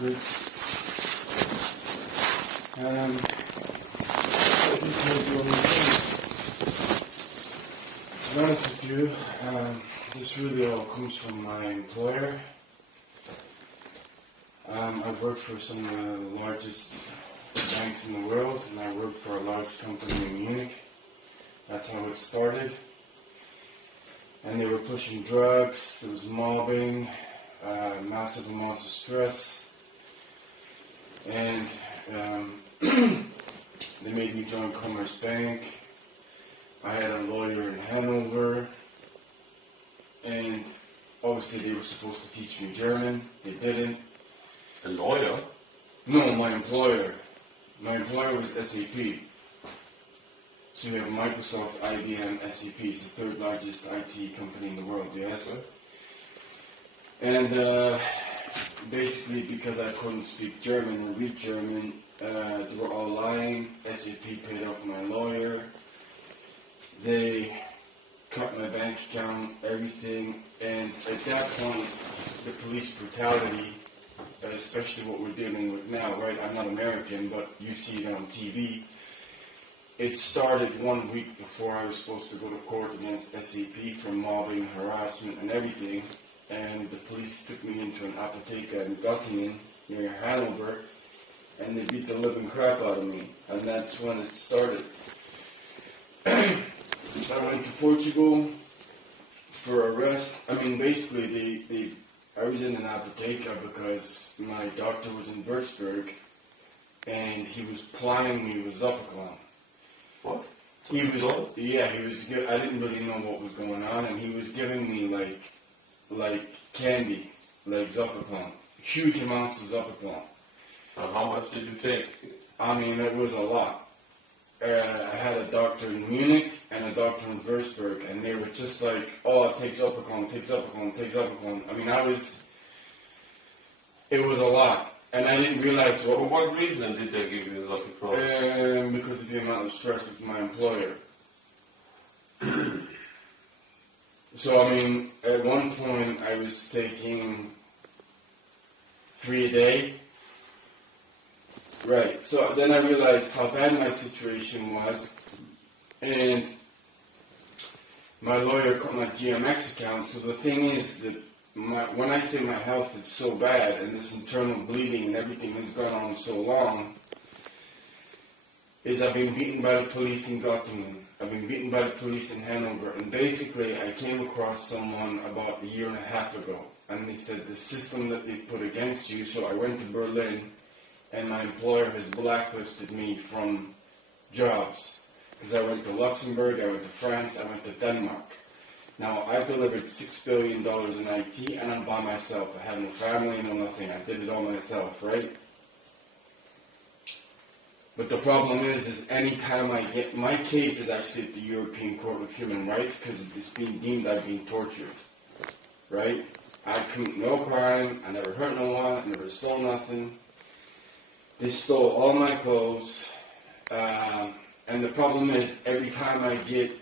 records. To be honest with you, this really all comes from my employer. I've worked for some of the largest banks in the world, and I worked for a large company in Munich. That's how it started. And they were pushing drugs, there was mobbing, massive amounts of stress, and they made me join Commerce Bank. I had a lawyer in Hanover, and obviously they were supposed to teach me German. They didn't. A lawyer? No, my employer. My employer was SAP. So we have Microsoft, IBM, SAP. It's the third largest IT company in the world, yes? Okay. And basically because I couldn't speak German or read German, they were all lying. SAP paid off my lawyer. They cut my bank account, everything. And at that point, the police brutality, especially what we're dealing with now, right? I'm not American, but you see it on TV. It started 1 week before I was supposed to go to court against SAP for mobbing, harassment, and everything. And the police took me into an apotheca in Göttingen, near Hanover, and they beat the living crap out of me. And that's when it started. I went to Portugal for arrest. I mean, basically, I was in an apotheca because my doctor was in Würzburg, and he was plying me with Zopiclone. What? He was, yeah, he was. I didn't really know what was going on, and he was giving me like candy, like Zopiclone, huge amounts of Zopiclone. How much did you take? I mean, it was a lot. I had a doctor in Munich and a doctor in Würzburg, and they were just like, "Oh, take Zopiclone, take Zopiclone, take Zopiclone." I mean, it was a lot. And I didn't realize what... For what reason did they give you Zopiclone? Because of the amount of stress with my employer. So, I mean, at one point I was taking 3 a day. Right. So then I realized how bad my situation was. And my lawyer cut my GMX account. So the thing is that when I say my health is so bad, and this internal bleeding and everything has gone on so long, is I've been beaten by the police in Göttingen. I've been beaten by the police in Hanover. And basically, I came across someone about 1.5 years ago, and they said the system that they put against you. So I went to Berlin, and my employer has blacklisted me from jobs. Because I went to Luxembourg, I went to France, I went to Denmark. Now, I've delivered $6 billion in IT, and I'm by myself. I have no family, no nothing. I did it all myself, right? But the problem is any time I get... My case is actually at the European Court of Human Rights because it's being deemed I've been tortured, right? I commit no crime, I never hurt no one, I never stole nothing. They stole all my clothes, and the problem is every time I get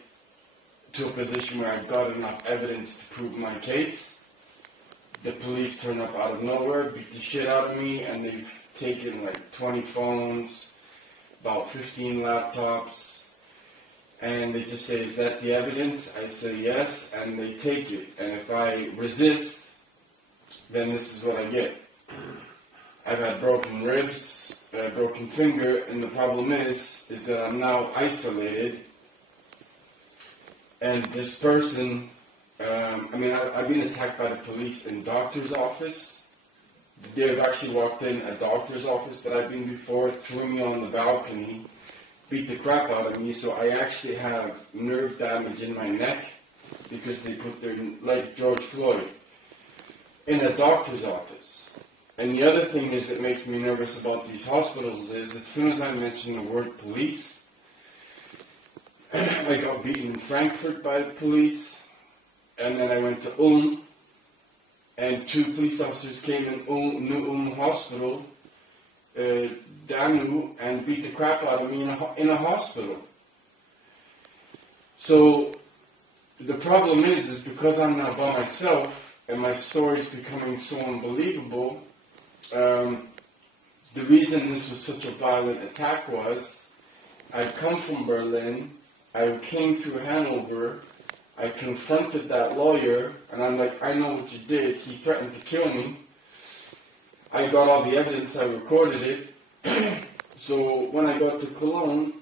to a position where I've got enough evidence to prove my case, the police turn up out of nowhere, beat the shit out of me, and they've taken like 20 phones, about 15 laptops, and they just say, "Is that the evidence?" I say yes, and they take it. And if I resist, then this is what I get. I've had broken ribs, a broken finger, and the problem is that I'm now isolated. And this person, I've been attacked by the police in doctor's office. They've actually walked in a doctor's office that I've been before, threw me on the balcony, beat the crap out of me. So I actually have nerve damage in my neck because they put their, like George Floyd, in a doctor's office. And the other thing is that makes me nervous about these hospitals is as soon as I mention the word police, I got beaten in Frankfurt by the police, and then I went to Ulm, and 2 police officers came in Ulm Hospital, Danu, and beat the crap out of me in a hospital. So the problem is because I'm now by myself, and my story is becoming so unbelievable, The reason this was such a violent attack was, I come from Berlin, I came through Hanover, I confronted that lawyer, and I'm like, I know what you did, he threatened to kill me. I got all the evidence, I recorded it. So when I got to Cologne,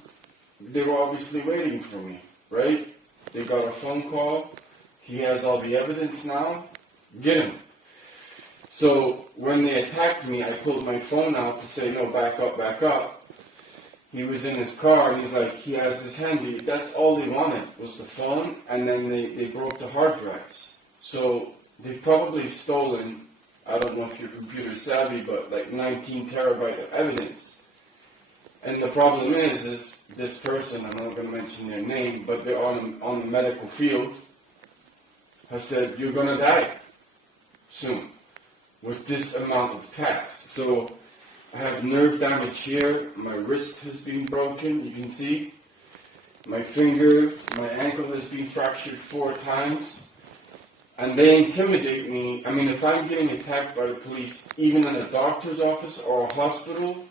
they were obviously waiting for me, right? They got a phone call, he has all the evidence now, get him. So when they attacked me, I pulled my phone out to say, no, back up, back up. He was in his car, and he's like, he has his hand. That's all they wanted was the phone, and then they broke the hard drives. So they've probably stolen, I don't know if you're computer savvy, but like 19 terabyte of evidence. And the problem is this person, I'm not going to mention their name, but they're on the medical field, has said, you're going to die soon with this amount of attacks. So I have nerve damage here, my wrist has been broken, you can see. My finger, my ankle has been fractured 4 times. And they intimidate me. I mean, if I'm getting attacked by the police, even in a doctor's office or a hospital,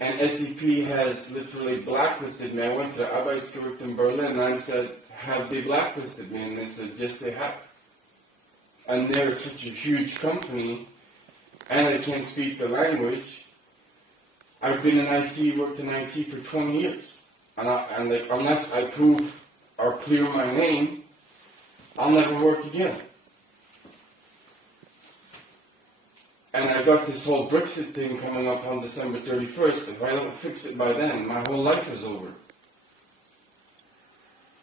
and SEP has literally blacklisted me. I went to the Arbeitsgericht in Berlin and I said, have they blacklisted me? And they said, yes, they have. And they're such a huge company, and I can't speak the language. I've been in IT, worked in IT for 20 years. And like, unless I prove or clear my name, I'll never work again. And I got this whole Brexit thing coming up on December 31st. If I don't fix it by then, my whole life is over.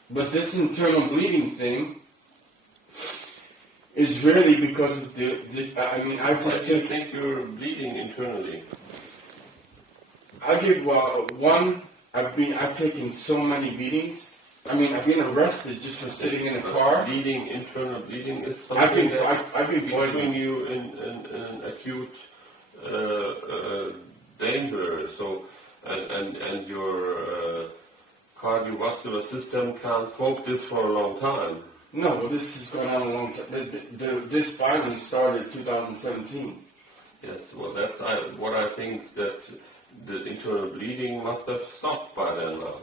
But this internal bleeding thing is really because of I mean, I just think you're bleeding internally. I give, one, I've taken so many beatings. I mean, I've been arrested just for sitting in a car. Bleeding, internal bleeding is something I've been putting poisoned. you in acute danger. So, and your cardiovascular system can't cope this for a long time. No, well, this has gone on a long time. This violence started in 2017. Yes, well, that's what I think, that the internal bleeding must have stopped by then now.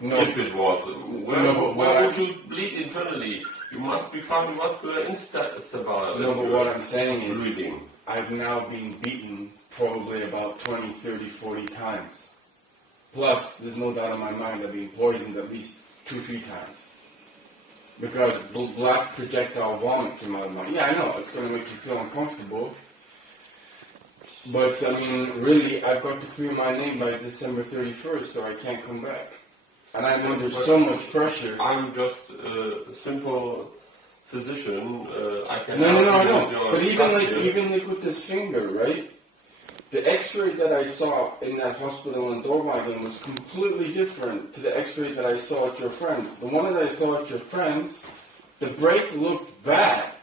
No. If it was, where would you bleed internally? You must be cardiovascular instable. No, but what I'm saying is, bleeding. I've now been beaten probably about 20, 30, 40 times. Plus, there's no doubt in my mind I've been poisoned at least 2, 3 times. Because black projectile vomit came out of my... Yeah, I know, it's going to make you feel uncomfortable. But, I mean, really, I've got to clear my name by December 31st or I can't come back. And I'm under so much pressure. I'm just a simple physician. I can... No, I know. But even like with this finger, right? The x-ray that I saw in that hospital in Dormagen was completely different to the x-ray that I saw at your friend's. The one that I saw at your friend's, the break looked bad.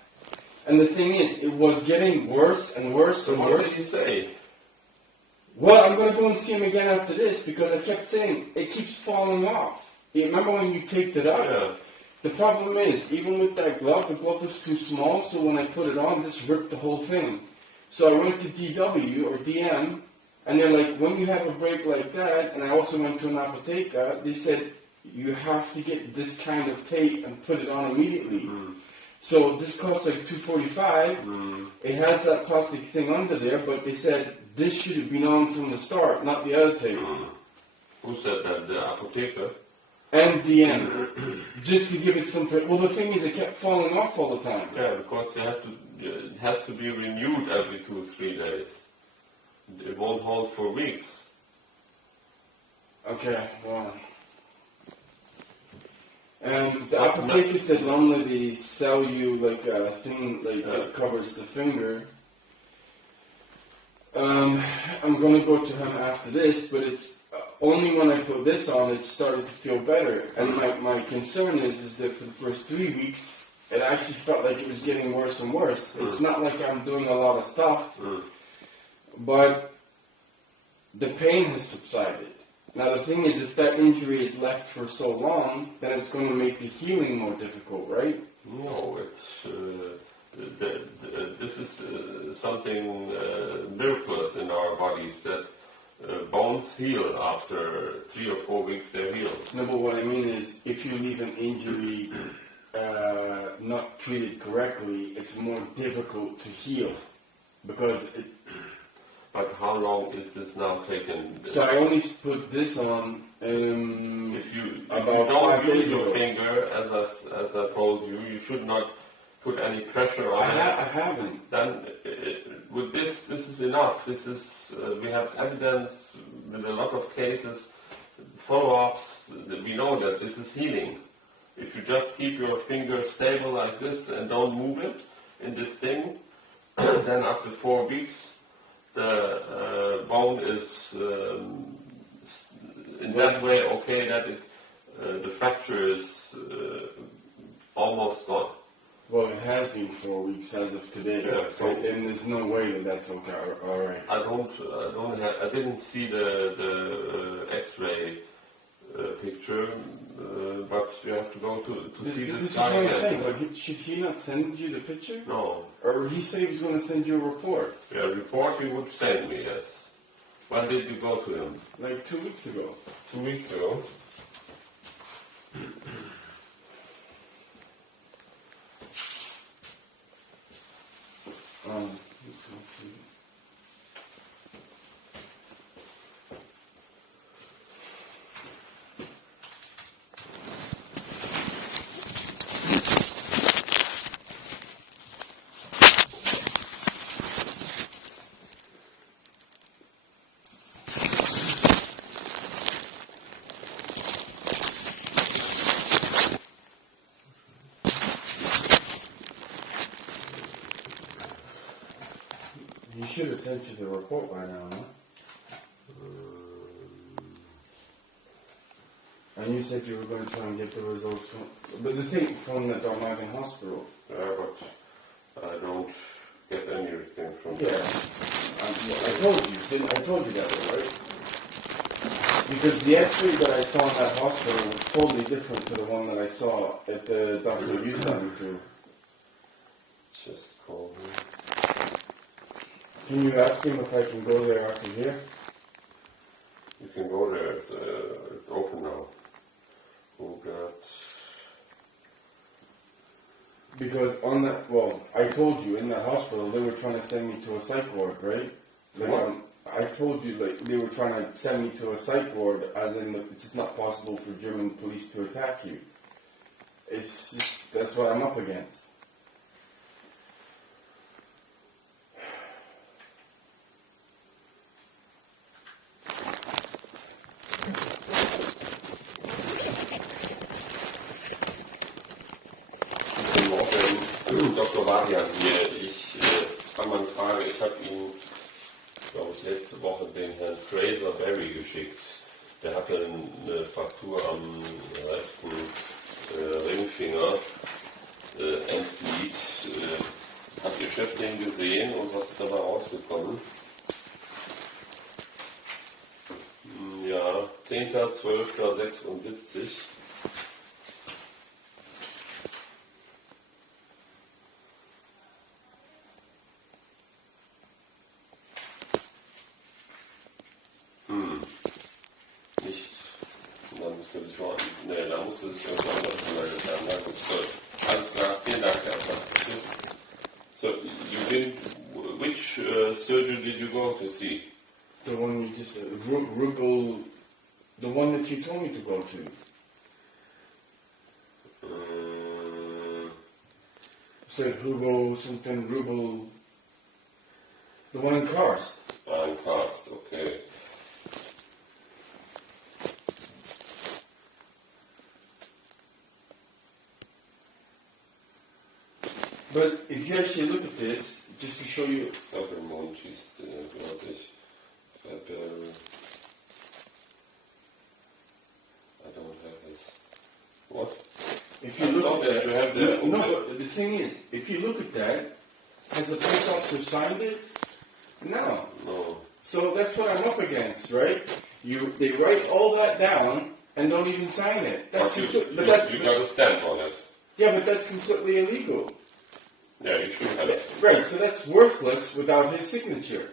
And the thing is, it was getting worse and worse and worse. What did he say? Well, I'm going to go and see him again after this because I kept saying, it keeps falling off. You remember when you taped it up? Yeah. The problem is, even with that glove, the glove was too small, so when I put it on, this ripped the whole thing. So I went to DW or DM, and they're like, when you have a break like that, and I also went to an apotheca, they said, you have to get this kind of tape and put it on immediately. Mm. So this costs like $245. Mm. It has that plastic thing under there, but they said this should have been on from the start, not the other tape. Mm. Who said that? The apotheca? And DM, just to give it some... Well, the thing is, it kept falling off all the time. Yeah, because it has to be renewed every 2 or 3 days. It won't hold for weeks. Okay, well... And the apotheca said normally they sell you like a thing that covers the finger. I'm going to go to him after this, but it's only when I put this on it started to feel better. And my concern is that for the first 3 weeks, it actually felt like it was getting worse and worse. It's not like I'm doing a lot of stuff, but the pain has subsided. Now the thing is, if that injury is left for so long, then it's going to make the healing more difficult, right? No, it's this is something miraculous in our bodies that bones heal after 3 or 4 weeks. They heal. No, but what I mean is, if you leave an injury not treated correctly, it's more difficult to heal because it. But how long is this now taken? So I only put this on if you about don't 5 use days your ago. finger, as I told you, you should not put any pressure on it. I haven't. Then with this is enough. This is we have evidence with a lot of cases, follow-ups. We know that this is healing. If you just keep your finger stable like this and don't move it in this thing, then after 4 weeks, the bone is in that way okay that the fracture is almost gone. Well, it has been 4 weeks as of today, Yeah, so- and there's no way that that's okay. All right. I didn't see the X-ray picture, but you have to go to see This this is guy what I'm again. saying. But should he not send you the picture? No, Or he said he was going to send you a report yeah, report he would send me. Yes. When did you go to him? like 2 weeks ago. 2 weeks ago. Um, he should have sent you the report by now, no? And you said you were going to try and get the results but the thing from the Darmanian hospital. Yeah, but I don't get anything from Yeah, I told you, didn't I? Told you that, right? Because the X-ray that I saw in that hospital was totally different to the one that I saw at the doctor you sent me to. Just call him. Can you ask him if I can go there after here? You can go there. It's open now. Oh God. Because on that, well, I told you in that hospital they were trying to send me to a psych ward, right? Like, What? I told you like they were trying to send me to a psych ward, as in it's just not possible for German police to attack you. It's just that's what I'm up against. Guten Morgen, Dr. Baddian hier. Ich habe mal eine Frage. Ich habe Ihnen, glaube ich, letzte Woche den Herrn Fraser Berry geschickt. Der hatte eine Fraktur am rechten Ringfinger, Endglied. Hat Ihr Chef den gesehen und was ist dabei rausgekommen? Ja, 10.12.76. Nicht. Da müsste sich mal. Nee, da musste sich irgendwas anderes gemeldet haben. Na gut, so. Alles klar, vielen Dank erstmal. Tschüss. So, you didn't. Which surgeon did you go to see? The one you just Rubel, the one that you told me to go to. Said Hugo something Rubel. The one in Karst. Ein Cast, okay. But if you actually look at this, just to show you, Doppelmond ist, glaube ich. I don't have this. What? if you I look saw at that that, you have the. no, but the thing is, if you look at that, has the police officer signed it? No. No. So that's what I'm up against, right? They write all that down and don't even sign it. That's But you completely, got a stamp on it. yeah, but that's completely illegal. Yeah, you should have it. Right, so that's worthless without his signature.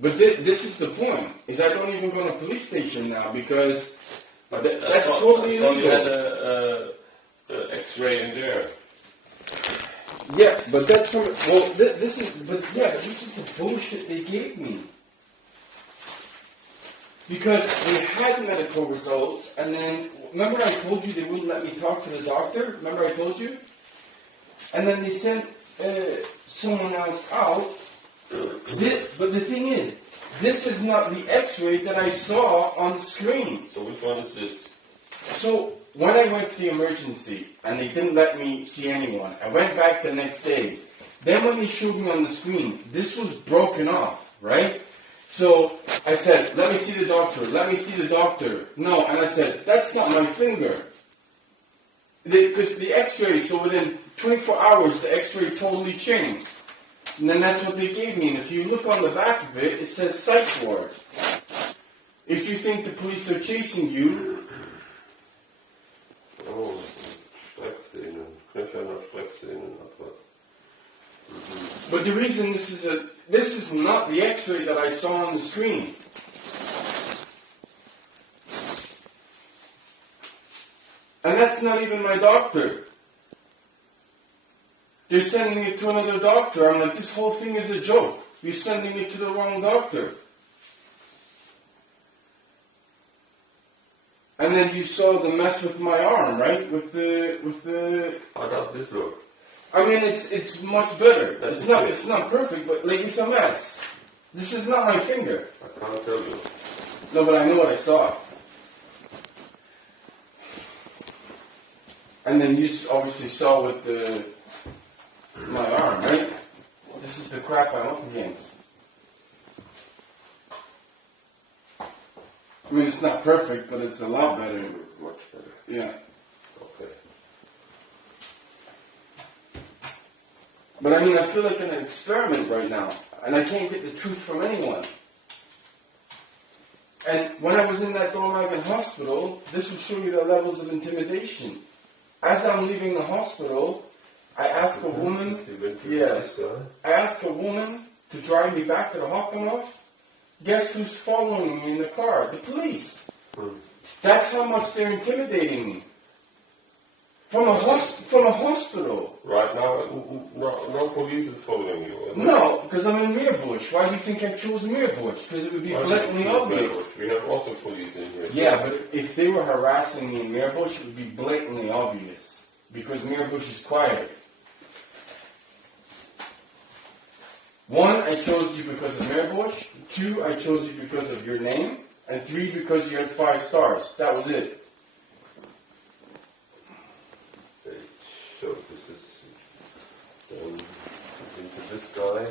But this is the point, is I don't even go to a police station now because that's totally illegal. You had a X-ray in there. Yeah, but that's from, well, this is the bullshit they gave me. Because they had medical results, and then, remember I told you they wouldn't let me talk to the doctor? Remember I told you? And then they sent someone else out. But the thing is, this is not the X-ray that I saw on the screen. So which one is this? So, when I went to the emergency, and they didn't let me see anyone, I went back the next day. Then when they showed me on the screen, this was broken off, right? So, I said, let me see the doctor, let me see the doctor. No, and I said, that's not my finger. Because the X-ray, so within 24 hours, the X-ray totally changed. And then that's what they gave me. And if you look on the back of it, it says psych ward. If you think the police are chasing you... Oh, Streckszenen. Knöcherner Streckszenen, etwas. But the reason this is not the X-ray that I saw on the screen. And that's not even my doctor. They're sending it to another doctor. I'm like, this whole thing is a joke. You're sending it to the wrong doctor. And then you saw the mess with my arm, right? With the. How does this look? I mean, it's much better. It's not perfect, but like it's a mess. This is not my finger. I can't tell you. No, but I know what I saw. And then you obviously saw with my arm, right? This is the crap I'm up against. I mean, it's not perfect, but it's a lot better. Much better. Yeah. Okay. But I mean, I feel like in an experiment right now, and I can't get the truth from anyone. And when I was in that Dormagen hospital, this will show you the levels of intimidation. As I'm leaving the hospital, I asked a woman, I asked a woman to drive me back to the Hockenhof. Guess who's following me in the car? The police. That's how much they're intimidating me. From a hospital. Right now, no police is following you. No, because I'm in meerbusch. Why do you think I chose meerbusch? Because it would be blatantly obvious. We have also police in here. Yeah, but if they were harassing me in meerbusch, it would be blatantly obvious. Because meerbusch is quiet. 1, I chose you because of meerbusch. 2, I chose you because of your name. And 3, because you had 5 stars. That was it. So this is into this guy.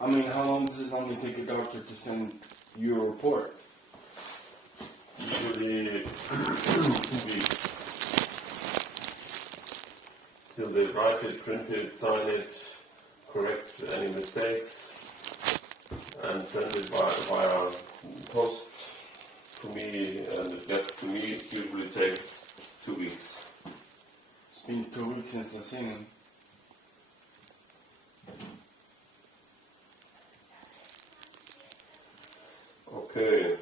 I mean, how long does it normally take a doctor to send you a report? Usually 2 weeks. Till they write it, print it, sign it, correct any mistakes, and send it via post to me, and it gets to me. It usually takes 2 weeks. It's been 2 weeks since I've seen him. Okay.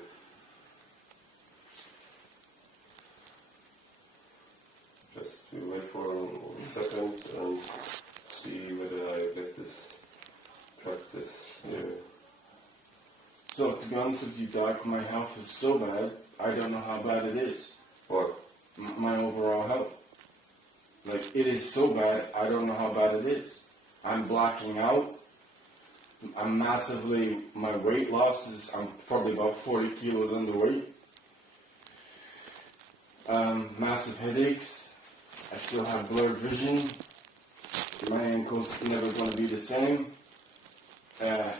Just to wait for a second and see whether I get this practice here. So, to be honest with you, Doc, my health is so bad, I don't know how bad it is. What? My overall health. Like, it is so bad, I don't know how bad it is. I'm blacking out. my weight loss is, I'm probably about 40 kilos underweight. Massive headaches. I still have blurred vision. My ankle's never going to be the same. I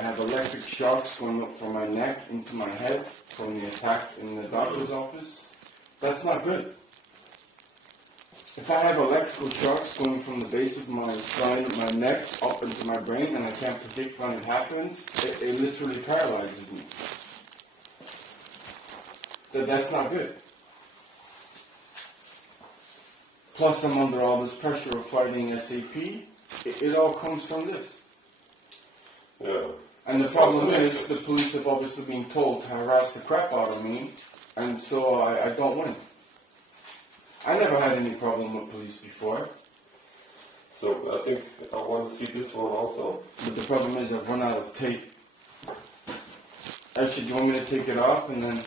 have electric shocks going up from my neck into my head from the attack in the doctor's office. That's not good. If I have electrical shocks going from the base of my spine, my neck, up into my brain, and I can't predict when it happens, it literally paralyzes me. That's not good. Plus I'm under all this pressure of fighting SAP. It all comes from this. Yeah. And the problem is, the police have obviously been told to harass the crap out of me, and so I don't win. I never had any problem with police before. So I think I want to see this one also. But the problem is I've run out of tape. Actually, do you want me to take it off and then...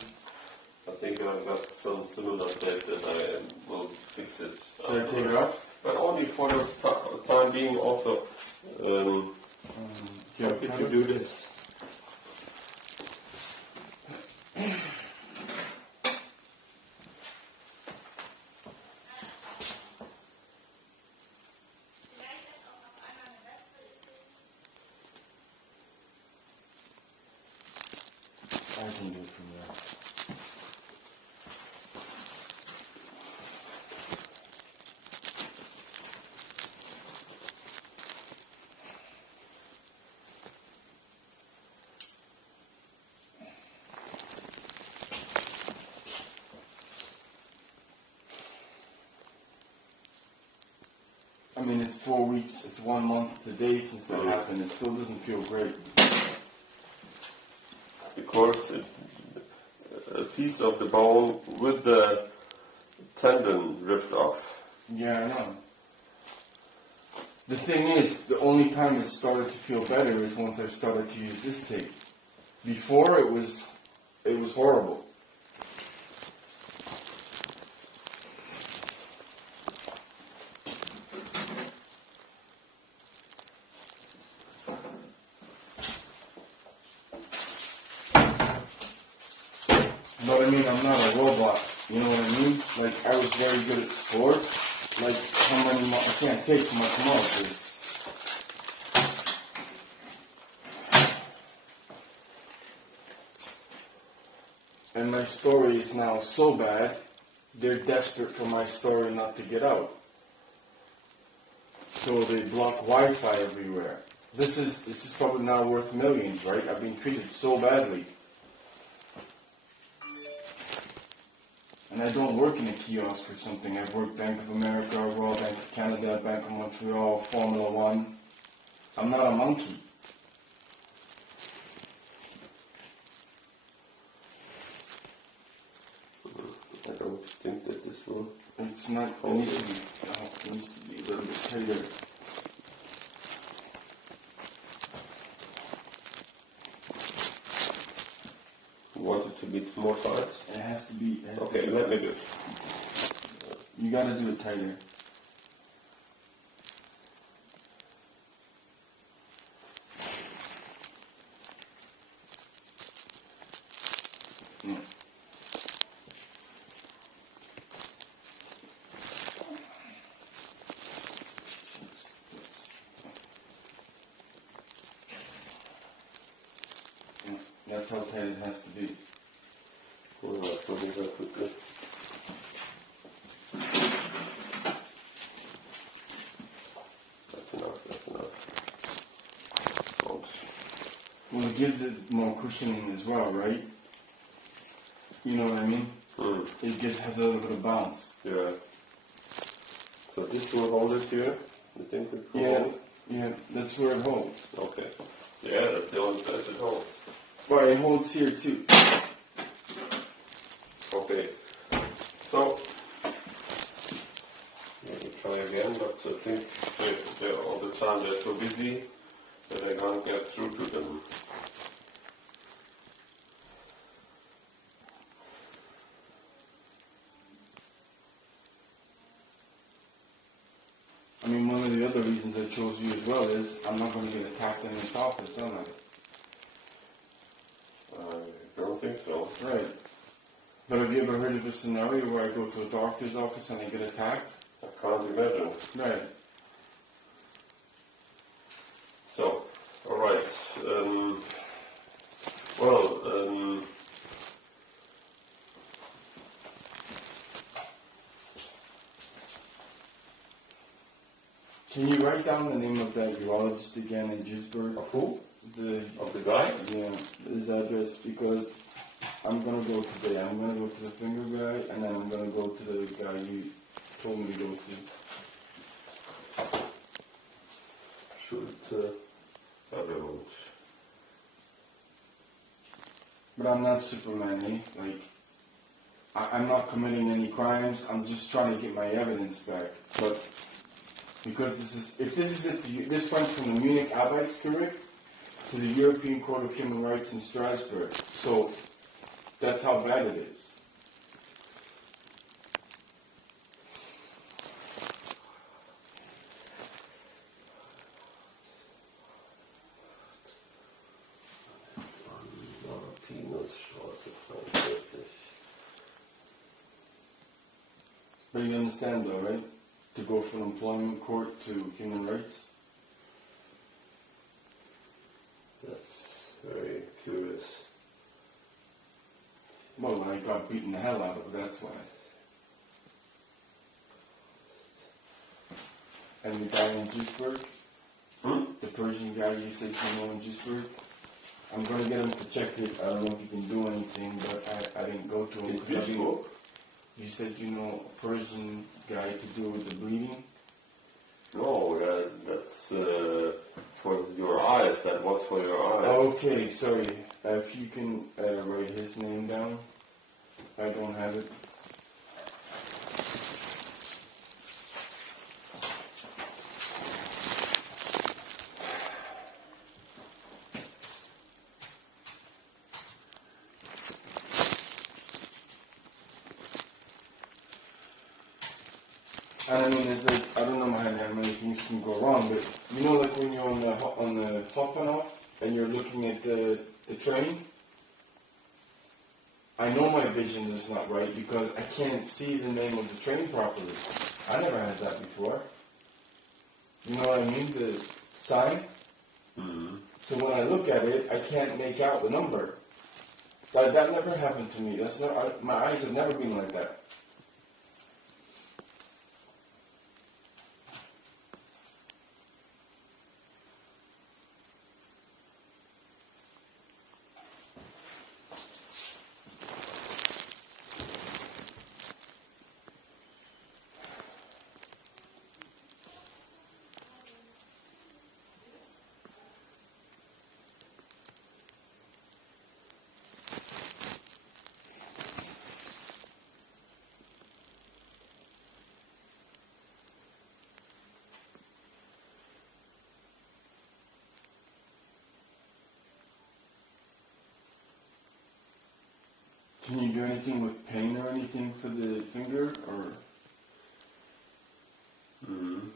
I think I've got some similar tape that I will fix it. Should I take it off? But only for the time being also. How did you do this? I can do it from there. I mean, it's 4 weeks, it's 1 month today since that happened. It still doesn't feel great. Because a piece of the bone with the tendon ripped off. Yeah, I know. The thing is, the only time it started to feel better is once I started to use this tape. Before, it was horrible. But I mean, I'm not a robot, you know what I mean? Like, I was very good at sports. Like, how many more, I can't take much more of this. And my story is now so bad, they're desperate for my story not to get out. So they block Wi-Fi everywhere. This is probably now worth millions, right? I've been treated so badly. And I don't work in a kiosk or something. I've worked Bank of America, Royal Bank of Canada, Bank of Montreal, Formula One. I'm not a monkey. I don't think that this will... It's not, it needs to be a little bit tighter. You want it to be more tight? It has to be. Okay, let me do it. You gotta do it tighter. That's how tight it has to be. Well, that's what we got quickly. That's enough. Well, it gives it more cushioning as well, right? You know what I mean? It has a little bit of bounce. Yeah. So this will hold it here? You think it will hold? Yeah, that's where it holds. Okay. Yeah, that's the only place it holds. But it holds here too. Okay. So, let me try again, but I think they're all the time they're so busy that I can't get through to them. I mean, one of the other reasons I chose you as well is I'm not going to get attacked in this office, am I? I don't think so. Right. But have you ever heard of a scenario where I go to a doctor's office and I get attacked? I can't imagine. Right. So, alright. Can you write down the name of that urologist again in Duisburg? Of who? Of the guy? Yeah, his address, because I'm going to go today. I'm going to go to the finger guy, and then I'm going to go to the guy you told me to go to. Should have a moment. But I'm not Superman, eh? Like, I'm not committing any crimes. I'm just trying to get my evidence back. But because this went from the Munich Arbeitsgericht to the European Court of Human Rights in Strasbourg. So that's how bad it is. But you understand though, right? To go from employment court to human rights? That's very curious. Well, I got beaten the hell out of it, that's why. And the guy in Duisburg? The Persian guy you said you know in Duisburg? I'm going to get him to check it. I don't know if he can do anything, but I didn't go to him. In Duisburg? You said you know a Persian guy to do with the bleeding? No, that's for your eyes. That was for your eyes. Okay, sorry. If you can write his name down. I don't have it. And I mean, it's like, I don't know how many things can go wrong, but you know, like when you're on the Hauptbahnhof and you're looking at the train, I know my vision is not right because I can't see the name of the train properly. I never had that before. You know what I mean? The sign? Mm-hmm. So when I look at it, I can't make out the number. Like, that never happened to me. That's not, my eyes have never been like that. Can you do anything with pain or anything for the finger, or? Mm-hmm.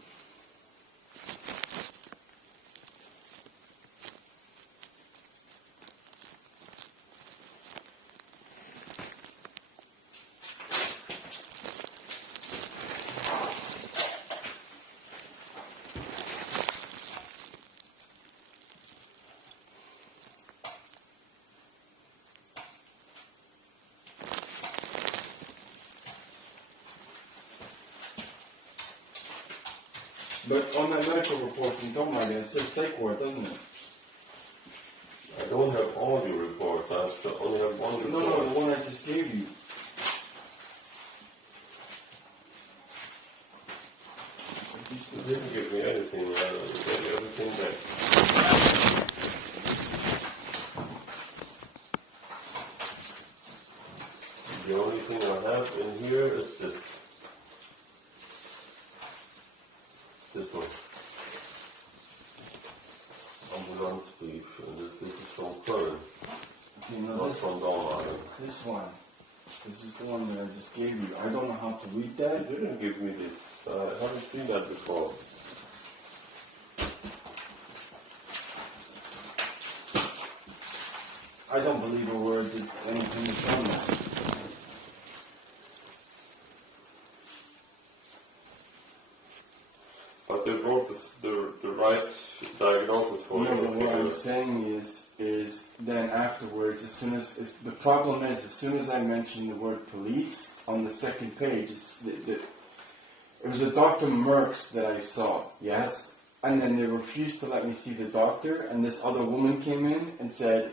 But on that medical report from Tomar, it says psych ward, doesn't it? I don't have all the reports. I only have one report. No, the one I just gave you. You didn't give me anything. I gave everything back. The only thing I have in here is this. This one. Ambulanzbrief. And this is from Köln. Okay, no, Not from Dormagen. this one. This is the one that I just gave you. I don't know how to read that. You didn't give me this. I haven't seen that before. I don't believe a word that anything is from that. But they wrote the right diagnosis for No, you. but what I'm saying is then afterwards, as soon as the problem is, as soon as I mention the word police on the second page, it was a Dr. Merckx that I saw, yes, and then they refused to let me see the doctor, and this other woman came in and said,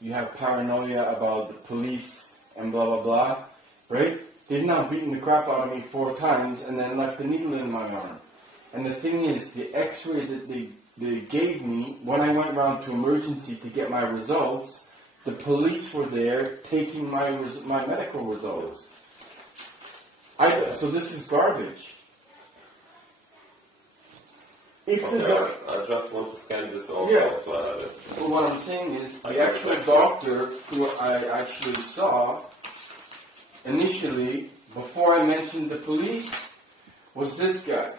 you have paranoia about the police and blah blah blah, right? They've now beaten the crap out of me 4 times and then left the needle in my arm. And the thing is, the x-ray that they gave me, when I went round to emergency to get my results, the police were there taking my medical results. So this is garbage. If okay, I just want to scan this also. Yeah. So what I'm saying is, the actual doctor who I actually saw, initially, before I mentioned the police, was this guy.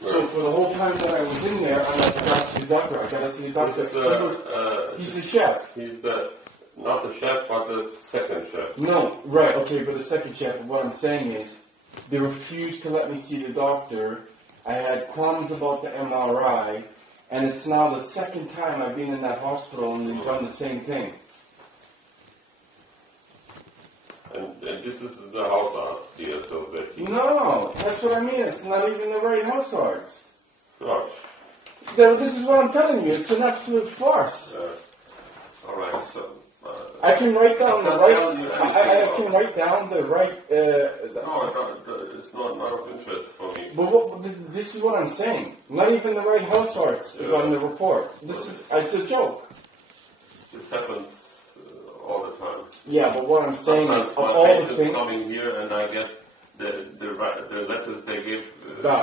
Right. So for the whole time that I was in there, I'm like, I gotta see the doctor, I gotta see the doctor. He's the chef. He's not the chef, but the second chef. No, right, okay, but the second chef, what I'm saying is, they refused to let me see the doctor. I had qualms about the MRI, and it's now the second time I've been in that hospital and they've done the same thing. And this is the house arts here, does that? No, that's what I mean. It's not even the right house arts. Right. This is what I'm telling you. It's an absolute farce. All right. So I can write down the right. I can write down the right. No, it's not of interest for me. But this is what I'm saying. Not even the right house arts is on the report. It's a joke. This happens all the time. Yeah, but what I'm saying sometimes is, of all the things coming here, and I get the letters they give,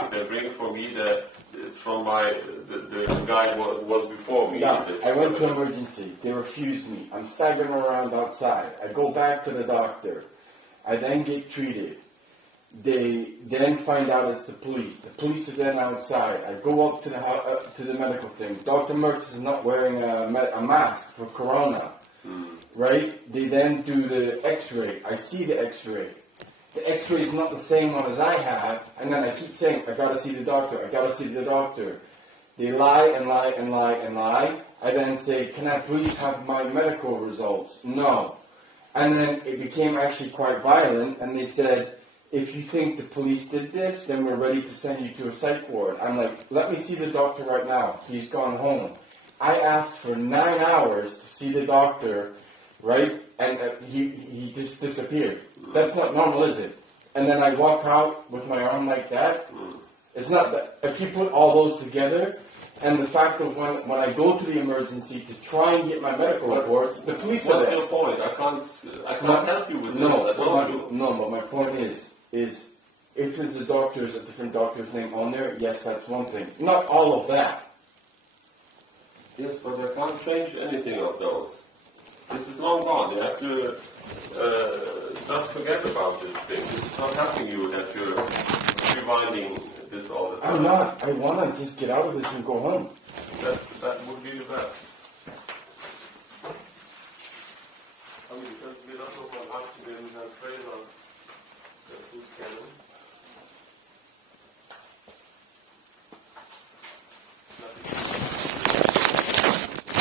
they bring for me that it's from the guy who was before me. Yeah, I went to emergency. They refused me. I'm staggering around outside. I go back to the doctor. I then get treated. They then find out it's the police. The police are then outside. I go up to the medical thing. Dr. Merckx is not wearing a mask for corona. Right? They then do the x-ray. I see the x-ray. The x-ray is not the same one as I have, and then I keep saying, I gotta see the doctor, I gotta see the doctor. They lie and lie and lie and lie. I then say, can I please have my medical results? No. And then it became actually quite violent, and they said, if you think the police did this, then we're ready to send you to a psych ward. I'm like, let me see the doctor right now. He's gone home. I asked for 9 hours to see the doctor, right? And he just disappeared. That's not normal, is it? And then I walk out with my arm like that. It's not that. If you put all those together, and the fact that when I go to the emergency to try and get my medical reports, the police are there. What's your point? I can't help you with this. But my point is if there's a different doctor's name on there, yes, that's one thing. Not all of that. Yes, but I can't change anything of those. This is long gone. You have to just forget about this thing. It's not helping you that you're rewinding this all the time. I'm not. I want to just get out of this and go home. That would be the best. I mean, because we don't know what